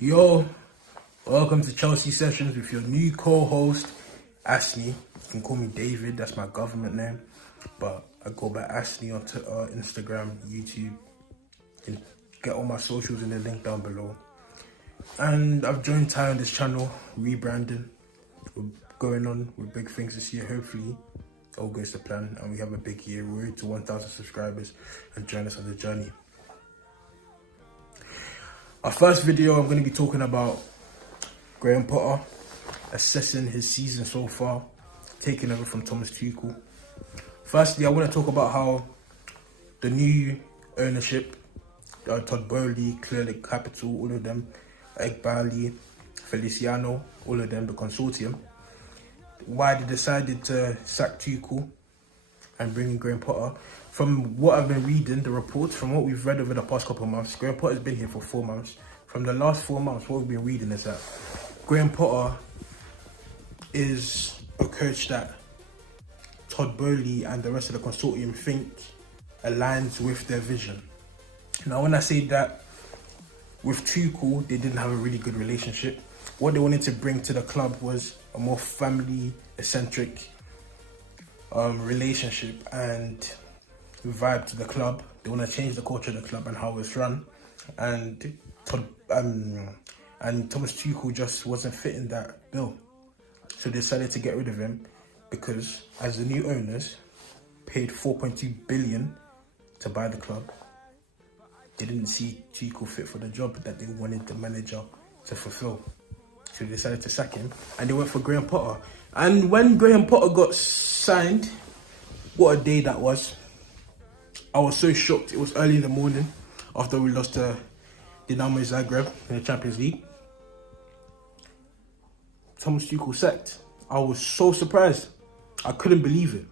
Yo, welcome to Chelsea Sessions with your new co-host, Asznee. You can call me David, that's my government name. But I go by Asznee on Instagram, YouTube. You can get all my socials in the link down below. And I've joined Ty on this channel, rebranding. We're going on with big things this year, hopefully. All goes to plan and we have a big year. We're to 1,000 subscribers and join us on the journey. Our first video, I'm going to be talking about Graham Potter, assessing his season so far, taking over from Thomas Tuchel. Firstly, I want to talk about how the new ownership, Todd Bowley, Clearlake Capital, all of them, Egbali, Feliciano, all of them, the consortium, why they decided to sack Tuchel and bring in Graham Potter. From what I've been reading, the reports, from what we've read over the past couple of months, Graham Potter's been here for 4 months. From the last 4 months, what we've been reading is that Graham Potter is a coach that Todd Bowley and the rest of the consortium think aligns with their vision. Now, when I say that, with Tuchel, they didn't have a really good relationship. What they wanted to bring to the club was a more family-eccentric relationship and vibe to the club. They want to change the culture of the club and how it's run, and Thomas Tuchel just wasn't fitting that bill, so they decided to get rid of him because, as the new owners paid 4.2 billion to buy the club, they didn't see Tuchel fit for the job that they wanted the manager to fulfill. So they decided to sack him and they went for Graham Potter. And when Graham Potter got signed, what a day that was. I was so shocked. It was early in the morning after we lost to Dinamo Zagreb in the Champions League. Thomas Tuchel sacked. I was so surprised. I couldn't believe it.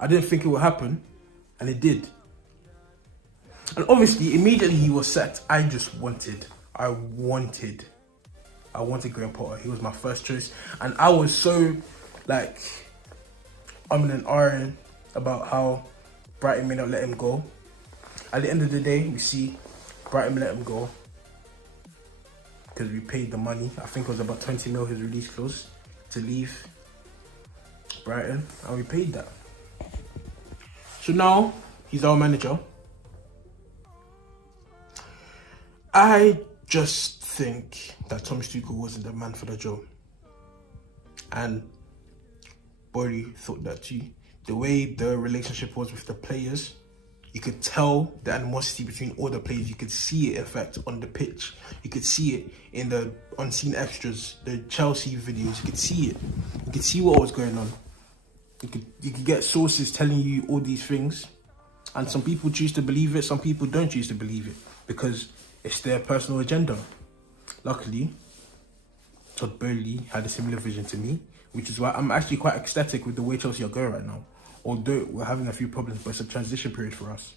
I didn't think it would happen, and it did. And obviously, immediately he was sacked, I wanted Graham Potter. He was my first choice. And I was so, I'm in an iron about how Brighton may not let him go. At the end of the day, we see Brighton let him go because we paid the money. I think it was about 20 mil his release clause to leave Brighton, and we paid that. So now he's our manager. I just think that Thomas Tuchel wasn't the man for the job, and Bolaji thought that too. The way the relationship was with the players, you could tell the animosity between all the players. You could see it, in fact, on the pitch. You could see it in the unseen extras, the Chelsea videos. You could see it. You could see what was going on. You could get sources telling you all these things, and some people choose to believe it, some people don't choose to believe it because it's their personal agenda. Luckily, Todd Bowley had a similar vision to me, which is why I'm actually quite ecstatic with the way Chelsea are going right now. Although we're having a few problems, but it's a transition period for us.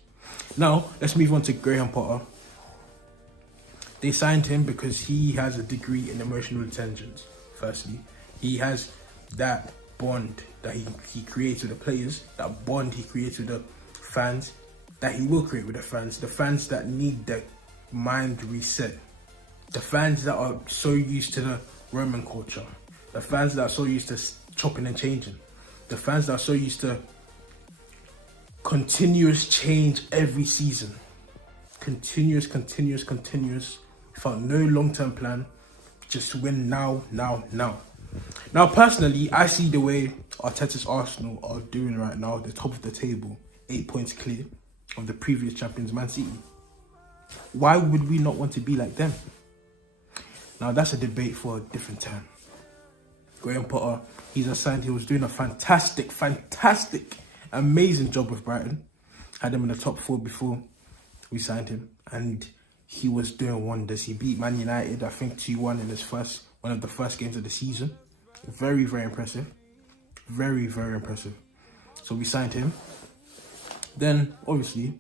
Now, let's move on to Graham Potter. They signed him because he has a degree in emotional intelligence, firstly. He has that bond that he creates with the players, that bond he creates with the fans, that he will create with the fans that need that mind reset. The fans that are so used to the Roman culture, the fans that are so used to chopping and changing, the fans that are so used to continuous change every season. Continuous, without no long-term plan, just win now. Now, personally, I see the way Arteta's Arsenal are doing right now, the top of the table, 8 points clear of the previous champions, Man City. Why would we not want to be like them? Now, that's a debate for a different time. Graham Potter, he's assigned, he was doing a fantastic, amazing job with Brighton. Had him in the top 4 before we signed him, and he was doing wonders. He beat Man United, I think 2-1 in one of the first games of the season. Very impressive. Very impressive. So we signed him. Then, obviously,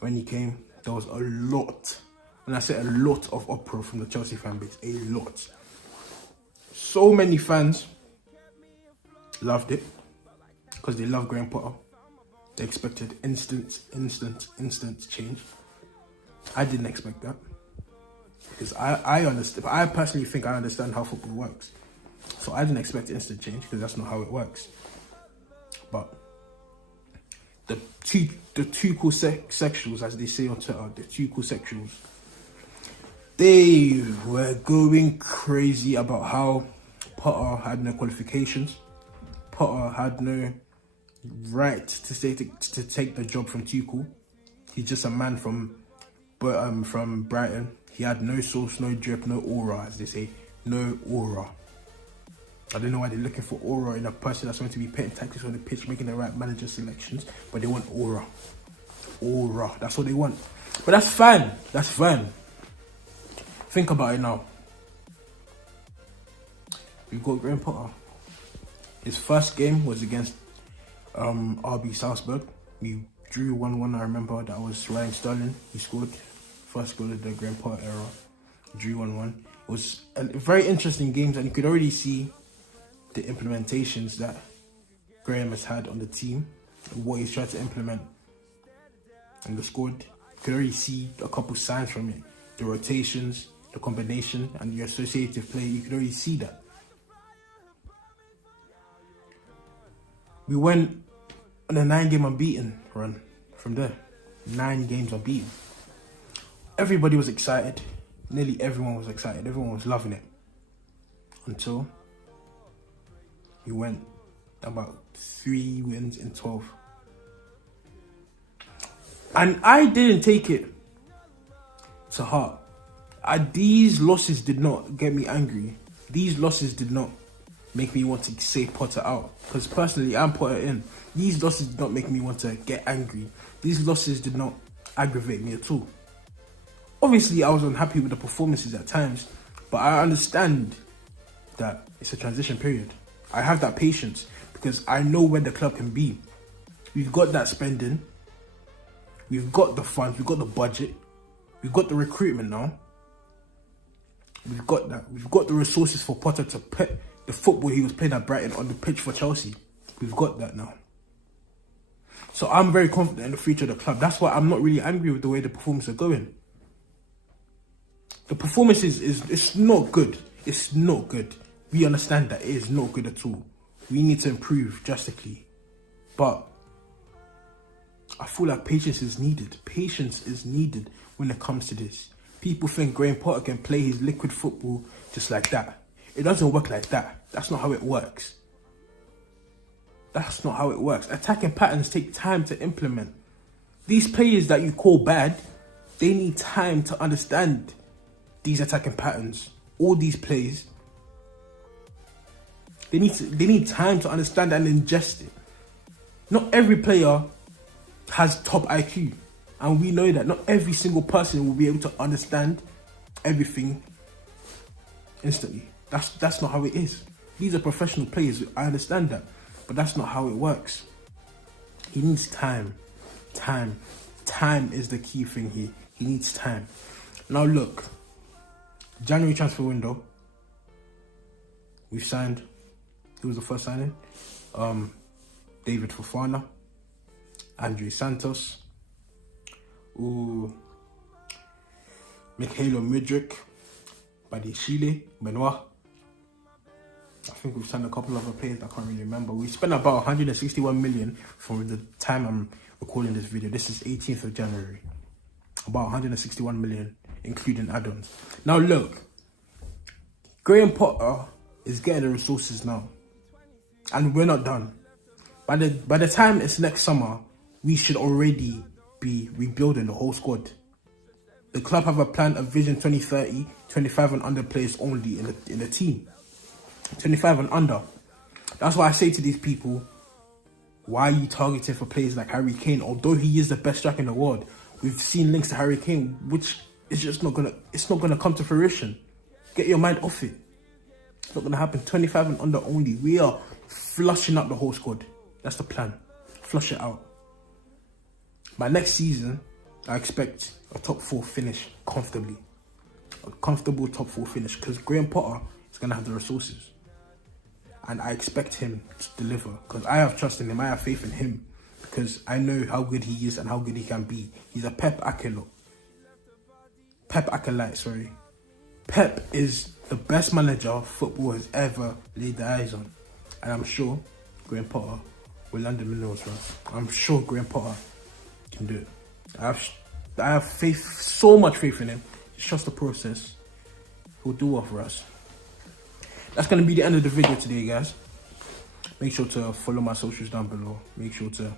when he came, there was a lot, and I say a lot of uproar from the Chelsea fan base. A lot. So many fans loved it because they love Graham Potter. They expected instant change. I didn't expect that. Because I understand. I personally think I understand how football works. So I didn't expect instant change because that's not how it works. But the two cool sexuals, as they say on Twitter, the two cool sexuals, they were going crazy about how Potter had no qualifications. Potter had no right to take the job from Tuchel. He's just a man from Brighton. He had no sauce, no drip, no aura, as they say, no aura. I don't know why they're looking for aura in a person that's going to be putting tactics on the pitch, making the right manager selections, but they want aura. Aura, that's what they want. But that's fine. That's fine. Think about it now. We've got Graham Potter. His first game was against RB Salzburg. We drew 1-1. I remember that was Ryan Sterling. He scored first goal of the Graham Potter era. Drew 1-1. It was a very interesting game, and you could already see the implementations that Graham has had on the team, what he's tried to implement in the squad. You could already see a couple signs from it. The rotations, the combination, and the associative play. You could already see that. We went on a 9-game unbeaten run from there. 9 games unbeaten. Everybody was excited. Nearly everyone was excited. Everyone was loving it. Until we went about 3 wins in 12. And I didn't take it to heart. These losses did not get me angry. These losses did not make me want to say Potter out. Because personally, I'm Potter in. These losses did not make me want to get angry. These losses did not aggravate me at all. Obviously, I was unhappy with the performances at times, but I understand that it's a transition period. I have that patience because I know where the club can be. We've got that spending. We've got the funds. We've got the budget. We've got the recruitment now. We've got that. We've got the resources for Potter to put the football he was playing at Brighton on the pitch for Chelsea. We've got that now. So I'm very confident in the future of the club. That's why I'm not really angry with the way the performances are going. The performance it's not good. It's not good. We understand that it is not good at all. We need to improve drastically. But I feel like patience is needed. Patience is needed when it comes to this. People think Graham Potter can play his liquid football just like that. It doesn't work like that. That's not how it works. That's not how it works. Attacking patterns take time to implement. These players that you call bad, they need time to understand these attacking patterns. All these plays, they need time to understand and ingest it. Not every player has top IQ, and we know that not every single person will be able to understand everything instantly. That's not how it is. These are professional players. I understand that, but that's not how it works. He needs time. Time is the key thing here. He needs time. Now look, January transfer window, we've signed. Who was the first signing? David Fofana, Andre Santos, Mikhailo Mudryk, Badiashile, Benoit. I think we've signed a couple of other players I can't really remember. We spent about 161 million from the time I'm recording this video. This is 18th of January. About 161 million, including add-ons. Now look, Graham Potter is getting the resources now. And we're not done. By the time it's next summer, we should already be rebuilding the whole squad. The club have a plan, a vision 2030, 25 and under players only in the team. 25 and under. That's why I say to these people, why are you targeting for players like Harry Kane? Although he is the best striker in the world, we've seen links to Harry Kane, which is just not gonna come to fruition. Get your mind off it. It's not gonna happen. 25 and under only. We are flushing out the whole squad. That's the plan. Flush it out. By next season, I expect a top 4 finish comfortably. A comfortable top 4 finish, because Graham Potter is gonna have the resources. And I expect him to deliver, because I have trust in him. I have faith in him, because I know how good he is and how good he can be. He's a Pep acolyte, sorry. Pep is the best manager football has ever laid their eyes on. And I'm sure Graham Potter will land the minerals for us. I'm sure Graham Potter can do it. I have faith, so much faith in him. Just trust the process. He'll do well for us. That's going to be the end of the video today, guys. Make sure to follow my socials down below. Make sure to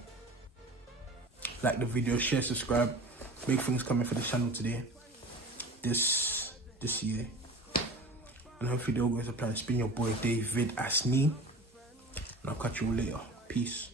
like the video, share, subscribe. Big things coming for the channel today. This year. And hopefully they'll go to plan. It's been your boy David Asznee. And I'll catch you all later. Peace.